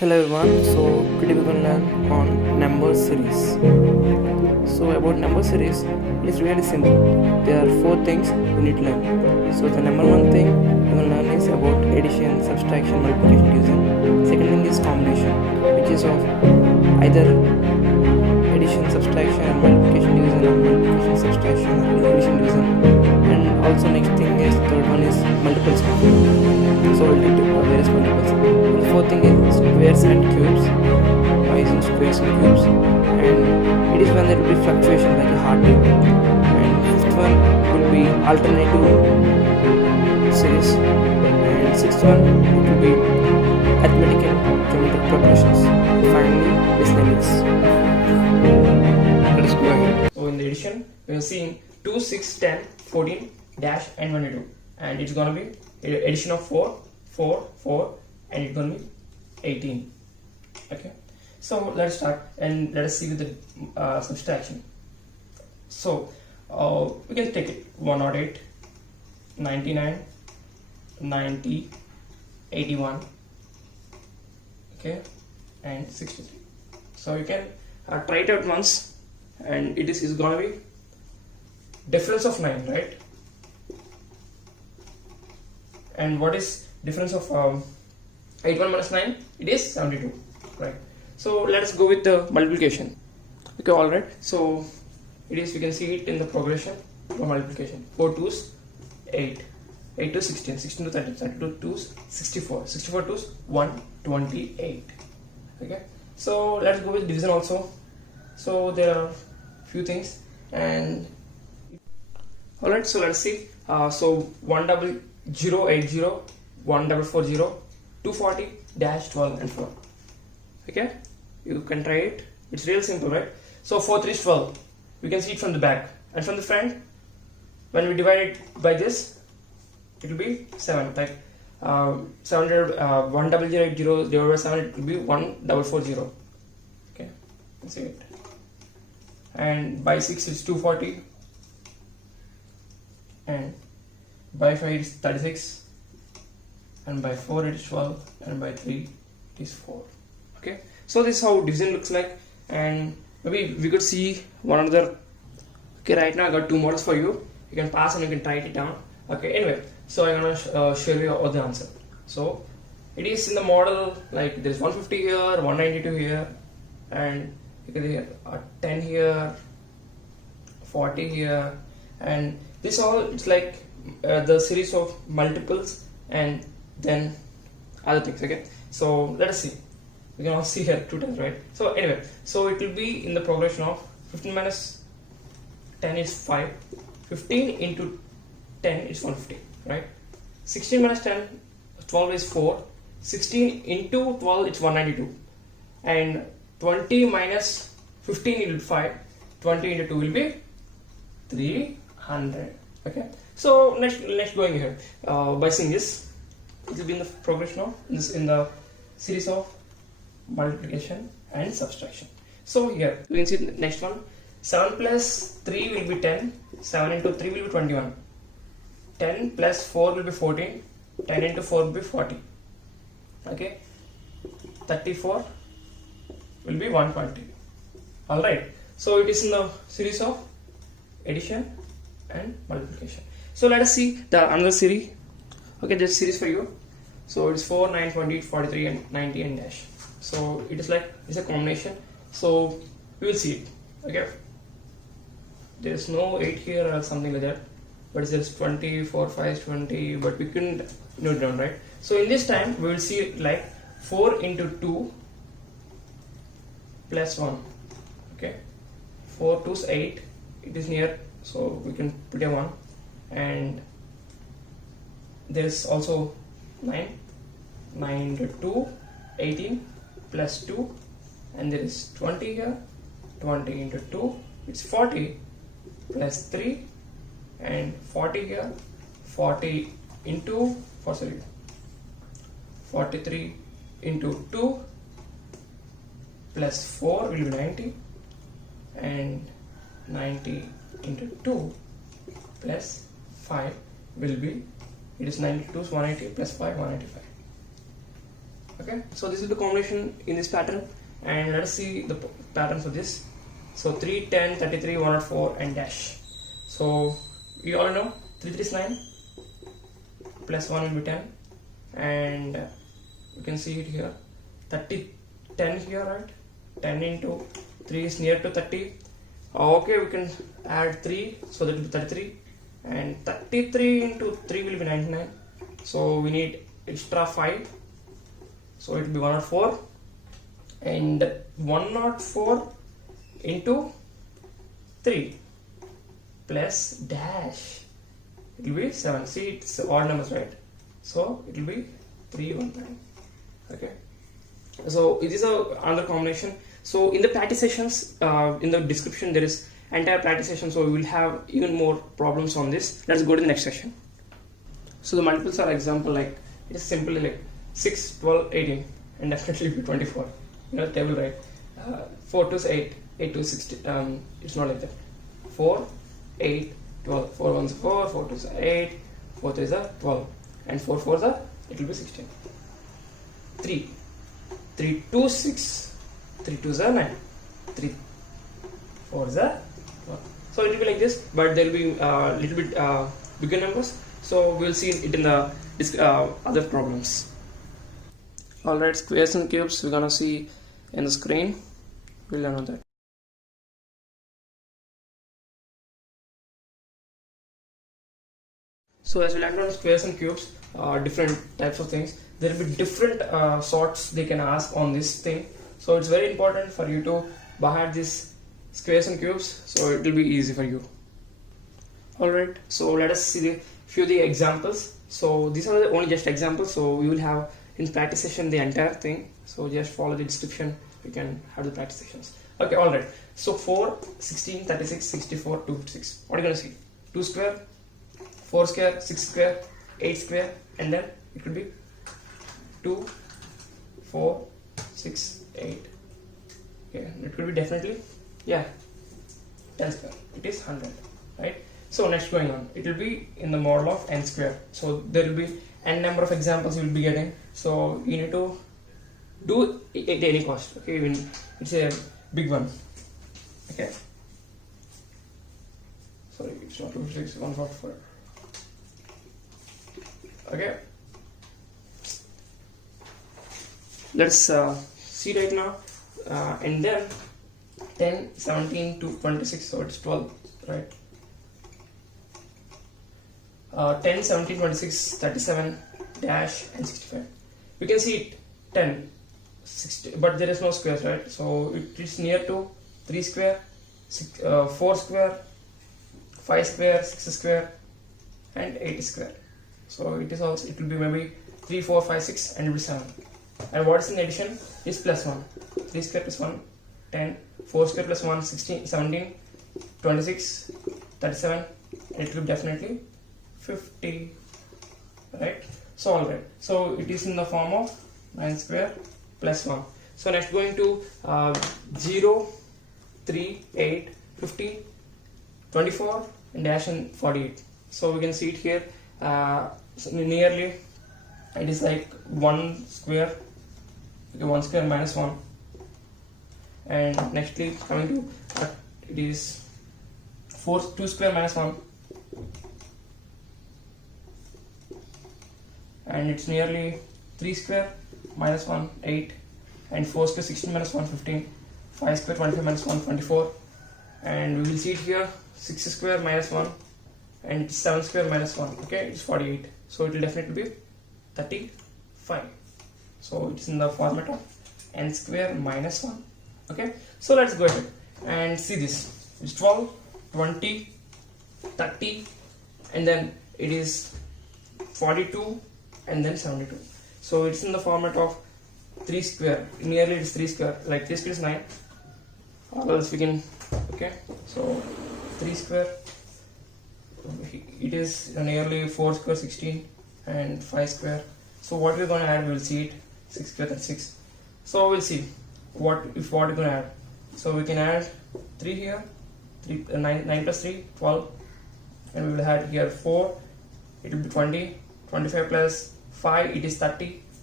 Hello everyone, so today we're going to learn on number series. So about number series, it's really simple. There are 4 things you need to learn. So the number 1 thing we're going to learn is about addition, subtraction, multiplication, division. Second thing is combination, which is of either addition, subtraction, and multiplication, division, or multiplication, subtraction, or addition, division. And also next thing is third one is multiples. So we'll take various multiples. The fourth thing is squares and cubes, by using squares and cubes, and it is when there will be fluctuation like a heartbeat. And fifth one will be alternative series, and sixth one it will be arithmetic and geometric progressions. And finally, miscellaneous. Let us go ahead. So in the addition, we are seeing 2, 6, 10, 14, dash, and 22, and it's gonna be addition of 4, 4, 4, and it's gonna be 18. Okay, so let's start and let us see with the subtraction. So we can take it 108, 99, 90, 81, okay, and 63. So you can try it out once, and it is gonna be difference of 9, right? And what is difference of 81 minus 9? It is 72, right? So let us go with the multiplication. Okay, alright. So it is, we can see it in the progression for multiplication. 4 2s 8, 8 to 16, 16 to 30, 30 to 2s 64, 64 2s 128. Okay, so let's go with division also. So there are few things, and alright, so let's see. So 10080, 1440, 240, dash, 12, and 4. Okay, you can try it. It's real simple, right? So 4 3 is 12. We can see it from the back, and from the front, when we divide it by this, it will be 7. Like 10080 divided by 7, it will be 1440. Okay, you can see it. And by 6 it's 240, and by 5 it is 36, and by 4 it is 12, and by 3 it is 4. Okay, so this is how division looks like, and maybe we could see one another. Okay, right now I got 2 models for you. You can pass and you can write it down. Okay, anyway, so I'm gonna show you all the answer. So it is in the model, like there's 150 here, 192 here, and you can see 10 here, 40 here, and this all, it's like the series of multiples and then other things. Okay, so let us see. We can all see here 2 times, right? So anyway, so it will be in the progression of 15 minus 10 is 5, 15 into 10 is 150, right? 16 minus 10, 12 is 4, 16 into 12 it's 192, and 20 minus 15 will be 5, 20 into 2 will be 300. Okay, so next going here, by seeing this, it will be in the progression of this, in the series of multiplication and subtraction. So here you can see the next one. 7 plus 3 will be 10, 7 into 3 will be 21, 10 plus 4 will be 14, 10 into 4 will be 40. Okay, 34 will be 120. Alright, so it is in the series of addition and multiplication. So let us see the another series. Okay, there's series for you. So it's 4, 9, 20, 43, and 90, and dash. So it is like, it's a combination. So we will see it. Okay, there's no 8 here or something like that, but there's 20, 4, 5, 20, but we couldn't note down, right? So in this time we will see it like 4 into 2 plus 1. Okay, 4 2 is 8, it is near, so we can put a 1, and there's also 9, 9 into 2, 18 plus 2, and there is 20 here, 20 into 2, it's 40 plus 3, and 40 here, 40 into 43 into 2 plus 4 will be 90, and 90 into 2 plus 5 will be, it is 92 is 180 plus 5 185. Okay, so this is the combination in this pattern, and let us see the pattern for this. So 3, 10, 33, 104 and dash. So you all know 3 3 is 9, plus 1 will be 10, and you can see it here, 30, 10 here, right? 10 into 3 is near to 30. Okay, we can add 3, so that will be 33, and 33 into 3 will be 99, so we need extra 5, so it will be 104, and 104 into 3 plus dash, it will be 7. See, it's odd numbers, right? So it will be 319. Okay, so it is another combination. So in the practice sessions, in the description there is entire practice session, so we will have even more problems on this. Let's go to the next section. So the multiples are example, like it is simply like 6, 12, 18, and definitely be 24. You know the table, right? 4 to 8, 8 to 16. It's not like that. 4, 8, 12. 4 1 is 4, 4 2 is 8, 4 3 is 12, and 4 4 is it will be 16. 3, 3 2 6. 3 2 is 9, 3 4 is 12. So it will be like this, but there will be little bit bigger numbers. So we will see it in the other problems. Alright, squares and cubes we're gonna see in the screen. We'll learn on that. So as we learned on squares and cubes, different types of things, there will be different sorts they can ask on this thing. So it's very important for you to by these squares and cubes, so it will be easy for you. Alright, so let us see the few of the examples. So these are the only just examples, so we will have in practice session the entire thing. So just follow the description, you can have the practice sessions. Okay, alright. So 4, 16, 36, 64, 256. What are you going to see? 2 square, 4 square, 6 square, 8 square, and then it could be 2, 4, 6, 8. Okay, it could be definitely, yeah, 10 square. It is 100, right? So next going on, it will be in the model of n square. So there will be n number of examples you will be getting. So you need to do it at any cost. Okay, it's a big one. Okay. Sorry, it's not 256, 144. Okay. Let's see right now, and then 10, 17 to 26, so it's 12, right? 10, 17, 26, 37, dash, and 65. You can see it 10, 60, but there is no squares, right? So it is near to 3 square, 4 square, 5 square, 6 square, and 8 square. So it is also, it will be maybe 3, 4, 5, 6, and it will be 7. And what is in addition is plus 1. 3 square plus 1, 10, 4 square plus 1, 16, 17, 26, 37, and it will be definitely 50, right? So alright, so it is in the form of 9 square plus 1. So next going to 0, 3, 8, 15, 24, and dash and 48. So we can see it here, so nearly it is like 1 square, 1 square minus 1, and nextly coming to it is 2 square minus 1, and it's nearly 3 square minus 1, 8, and 4 square 16 minus 1, 15, 5 square 25 minus 1, 24, and we will see it here 6 square minus 1, and 7 square minus 1. Okay, it's 48, so it will definitely be 35. So it's in the format of n square minus 1. Okay, so let's go ahead and see this. It's 12, 20, 30, and then it is 42, and then 72. So it's in the format of 3 square. Nearly it is 3 square. Like 3 square is 9, or else we can. Okay, so 3 square, it is nearly 4 square 16, and 5 square. So what we're going to add, we will see it 6 square 36. So we'll see what we're going to add. So we can add 3 here, 9 plus 3, 12, and we will add here 4, it will be 20, 25 plus 5, it is 30,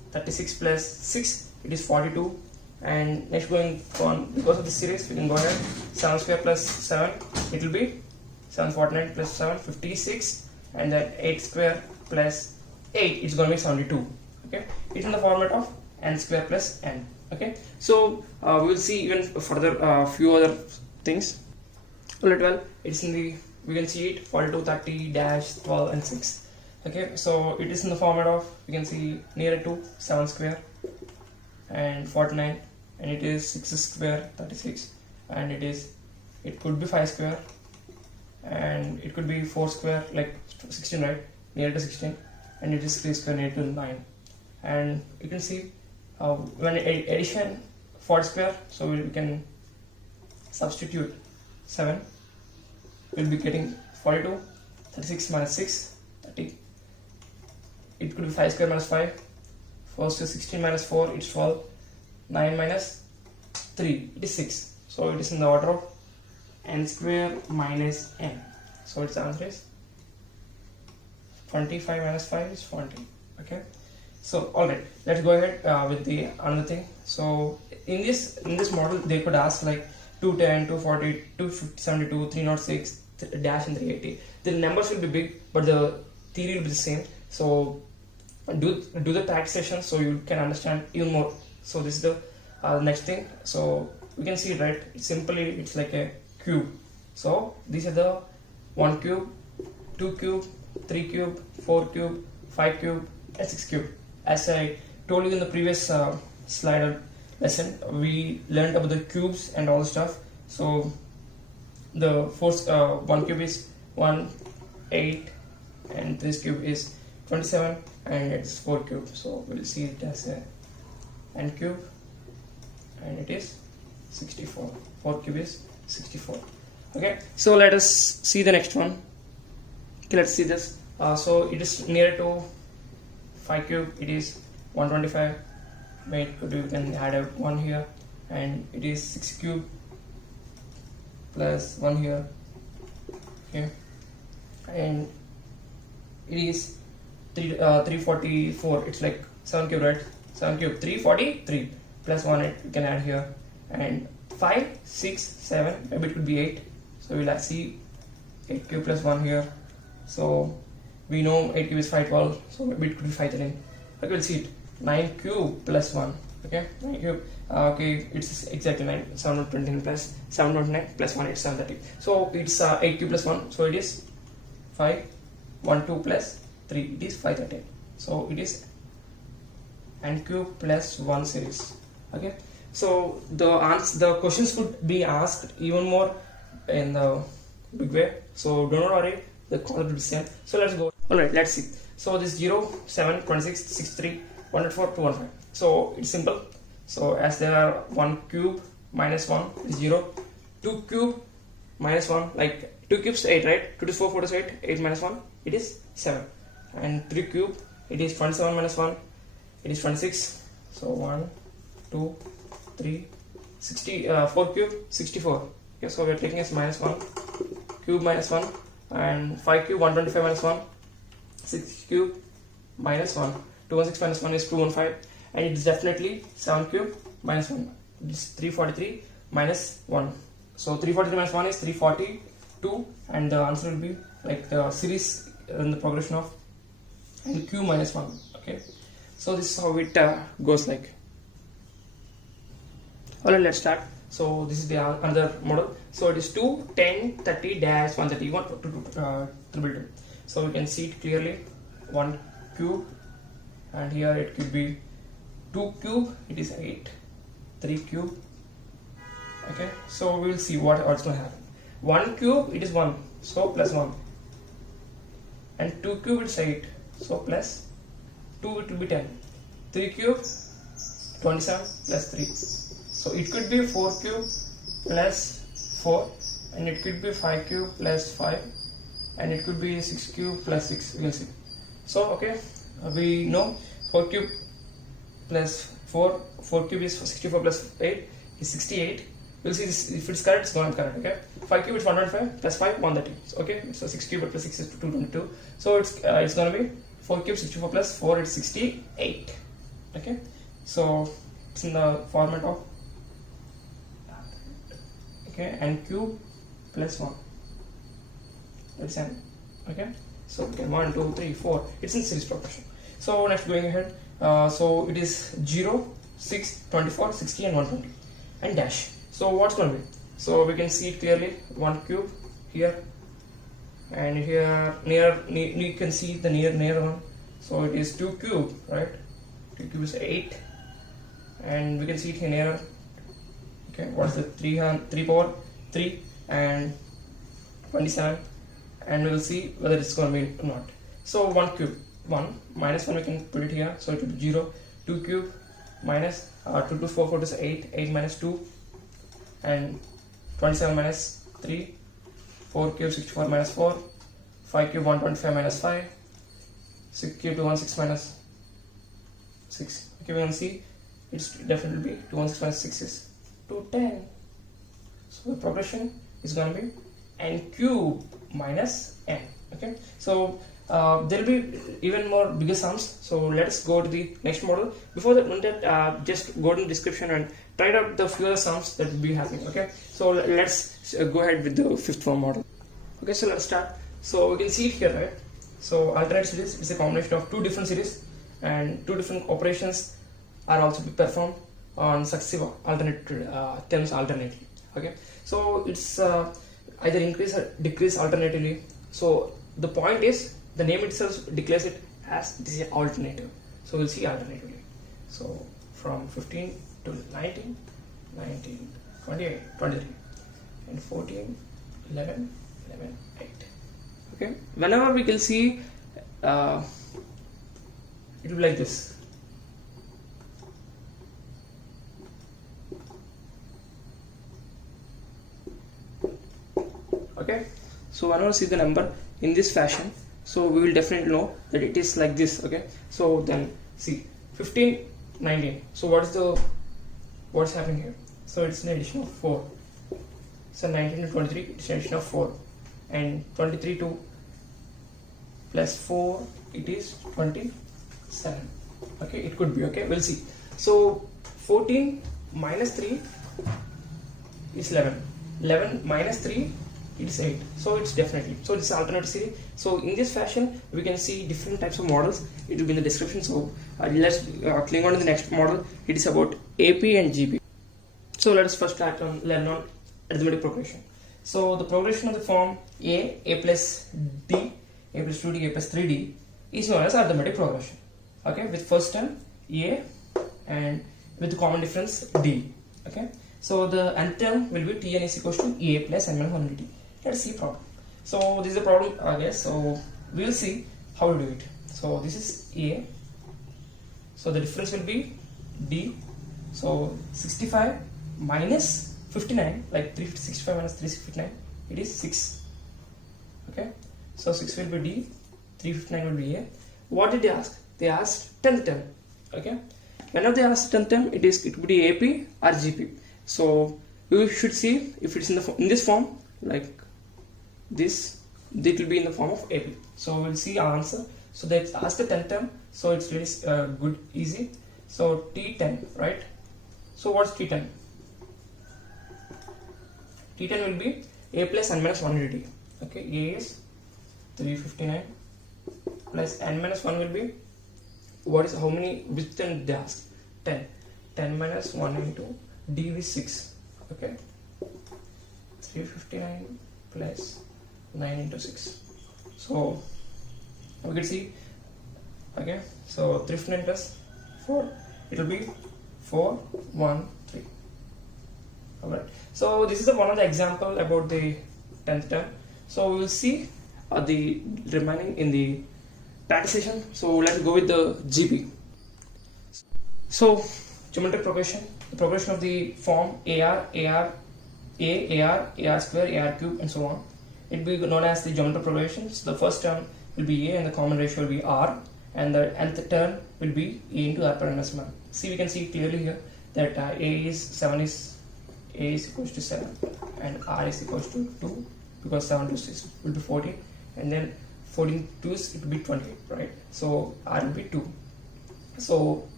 36 plus 6, it is 42. And next going on, because of the series, we can go ahead. 7 square plus 7, it will be 749 plus 7, 56. And then 8 square plus 8, it's going to be 72. Okay, it's in the format of n square plus n. Okay, so we will see even further few other things. Well, it's in the, we can see it 42, 30, dash, 12 and 6. Okay, so it is in the format of, we can see nearer to 7 square and 49, and it is 6 square 36, and it could be 5 square, and it could be 4 square like 16, right, near to 16, and it is 3 square near to 9. And you can see when addition 4 square, so we can substitute 7, we'll be getting 42, 36 minus 6, 30. It could be 5 square minus 5, 4 to 16 minus 4, it's 12, 9 minus 3, it is 6. So it is in the order of n square minus n. So its answer is 25 minus 5 is 40. Okay, so alright, let's go ahead with the another thing. So in this model, they could ask like 210, 240, 272, 306, dash and 380. The numbers will be big, but the theory will be the same. So do the practice session so you can understand even more. So this is the next thing. So we can see it, right? It's like a cube. So these are the 1 cube, 2 cube, 3 cube, 4 cube, 5 cube, and 6 cube. As I told you in the previous slide lesson, we learned about the cubes and all the stuff. So the first 1 cube is 1, 8, and this cube is 27, and it's 4 cube. So we'll see it as a n cube, and it is 64. 4 cube is 64. Okay, so let us see the next one. Okay, let's see this. So it is near to 5 cube, it is 125. Wait, we can add a 1 here, and it is 6 cube plus 1 here. Okay, and it is 344. It's like 7 cube, right? 7 cube, 343 plus 1, we can add here, and 5, 6, 7, maybe it could be 8. So we'll see 8 cube plus 1 here. So we know 8 cube is 512, so maybe it could be 513. Okay, we'll see it. 9 cube plus 1. Okay, 9 cube. Okay, it's exactly 9. 729 plus 729 plus 1 is 730. So it's 8 cube plus 1. So it is 5. 1 2 plus 3. It is 513. So it is n cube plus 1 series. Okay. So the questions could be asked even more in the big way. So don't worry, the concept will be same. So let's go. Alright, let's see. So this 0, 7, 26, 63, 104, 215. So it's simple. So as there are 1 cube minus 1 is 0, 2 cube minus 1, like 2 cubes 8, right? 2 to 4, 4 to 8, 8 minus 1, it is 7. And 3 cube, it is 27 minus 1, it is 26. So 1, 2, 3, 4 cube, 64. Okay, so we are taking as minus 1, cube minus 1, and 5 cube, 125 minus 1, 6 cube minus 1, 216 minus 1 is 215, and it is definitely 7 cube minus 1. It is 343 minus 1. So 343 minus 1 is 342, and the answer will be like the series in the progression of n cube minus 1. Okay, so this is how it goes like. Alright, let's start. So this is the another model. So it is 2, 10, 30, dash 130. You want to triple 2. So we can see it clearly. 1 cube, and here it could be 2 cube. It is 8. 3 cube. Okay. So we will see what's going to happen. 1 cube, it is 1. So plus 1. And 2 cube, it's 8. So plus 2, it will be 10. 3 cube, 27 plus 3. So it could be 4 cube plus 4, and it could be 5 cube plus 5, and it could be 6 cube plus 6. We will see. So okay, we know 4 cube plus 4 cube is 64 plus 8 is 68. We'll see this, if it's correct, it's going to be correct. Okay, 5 cube is 125 plus 5 130. Okay, so 6 cube plus 6 is 222. So it's going to be 4 cube 64 plus 4 is 68. Okay, so it's in the format of n cube plus 1. That's n. Okay, so 1 2 3 4, it's in series progression. So next, going ahead, so it is 0 6 24 60 and 120 and dash. So what's going to be, so we can see it clearly, 1 cube here, and here near you can see the near one, so it is 2 cube, right? 2 cube is 8, and we can see it here near. Okay, what's the 3 power 3 and 27, and we will see whether it's going to be or not. So 1 cube, 1 minus 1, we can put it here, so it will be 0. 2 cube minus 2 to 4 4 is 8, 8 minus 2, and 27 minus 3, 4 cube 64 minus 4, 5 cube 125 minus 5, 6 cube 216 minus 6. Okay, we can see it's definitely 216 minus 6 is 210. So the progression is going to be n cube minus n. Okay, so there will be even more bigger sums. So let's go to the next model. Before that, just go to the description and try out the few other sums that will be happening. Okay, so let's go ahead with the fifth form model. Okay, so let's start. So we can see it here, right? So alternate series is a combination of two different series, and two different operations are also be performed on successive alternate terms alternately. Okay, so it's either increase or decrease alternatively. So the point is, the name itself declares it as this is alternative. So we'll see alternatively. So from 15 to 19, 19, 28, 23, and 14, 11, 11, 8. Okay, whenever we can see it will be like this. Okay, so whenever we see the number in this fashion, so we will definitely know that it is like this. Okay, so then see 15, 19. So what's happening here? So it's an addition of 4. So 19 to 23, it's an addition of 4, and 23 to plus 4, it is 27. Okay, it could be. Okay, we'll see. So 14 minus 3 is 11. 11 minus 3, it is 8. So it's definitely, so it's alternative series. So in this fashion we can see different types of models. It will be in the description. So let's cling on to the next model. It is about AP and GP. So let us first start on learn on arithmetic progression. So the progression of the form a plus d, a plus 2d, a plus 3d is known as arithmetic progression. Okay, with first term a and with the common difference d. Okay, so the nth term will be Tn is equals to a plus n minus 1 dt. Let's see problem. So this is the problem, I guess. So we will see how to do it. So this is a. So the difference will be d. So 65 minus 59, like 365 minus 359, it is 6. Okay, so 6 will be d, 359 will be a. What did they ask? They asked 10th term. Okay, whenever they ask 10th term, it could be AP or GP. So we should see if it's in this form, like this, it will be in the form of AP. So we'll see our answer. So they asked the 10th term, so it's really good, easy. So T10, right? So what's T10? T10 will be a plus n minus 1 dt. Okay, a is 359 plus n minus 1 will be, what is, how many, which 10 they asked? 10. 10 minus 1 into d is 6. Okay, 359 plus 9 into 6. So we can see. Okay, so 359 plus 4, it will be 4, 1, 3. Alright, so this is one of the example about the 10th term. So we will see the remaining in the practice session. So let's go with the GP. So geometric progression, the progression of the form AR square, AR cube, and so on. It will be known as the geometric progression. So the first term will be A and the common ratio will be R, and the nth term will be A into R per minus 1. See, we can see clearly here that A is equals to 7 and R is equals to 2, because 7 to 6 will be 14, and then 14 2s, it will be 28, right? So R will be 2. So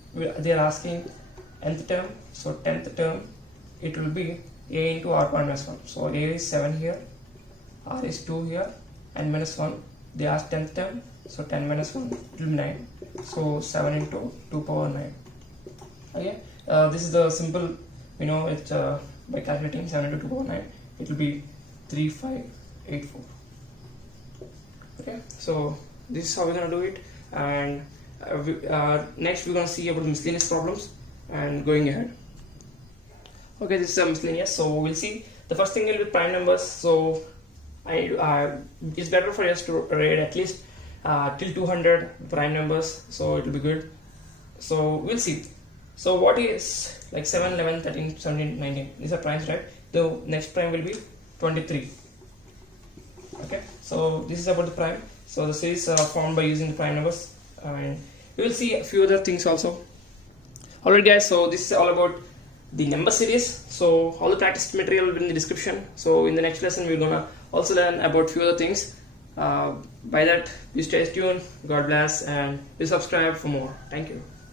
they are asking nth term, so 10th term it will be a into r power minus 1. So a is 7 here, r is 2 here, and minus 1. They ask 10th term, so 10 minus 1 it will be 9. So 7 into 2 power 9. Okay, this is the simple, it's by calculating 7 into 2 power 9, it will be 3584. Okay, so this is how we're gonna do it, and next we're gonna see about miscellaneous problems and going ahead. Okay, this is a miscellaneous, so we'll see. The first thing will be prime numbers. So it's better for us to read at least till 200 prime numbers, so it will be good. So we'll see. So what is like 7, 11, 13, 17, 19? These are primes, right? The next prime will be 23. Okay, so this is about the prime. So the series formed by using the prime numbers, and we will see a few other things also. Alright guys, so this is all about the number series. So all the practice material will be in the description. So in the next lesson we're gonna also learn about few other things. By that, please stay tuned. God bless, and please subscribe for more. Thank you.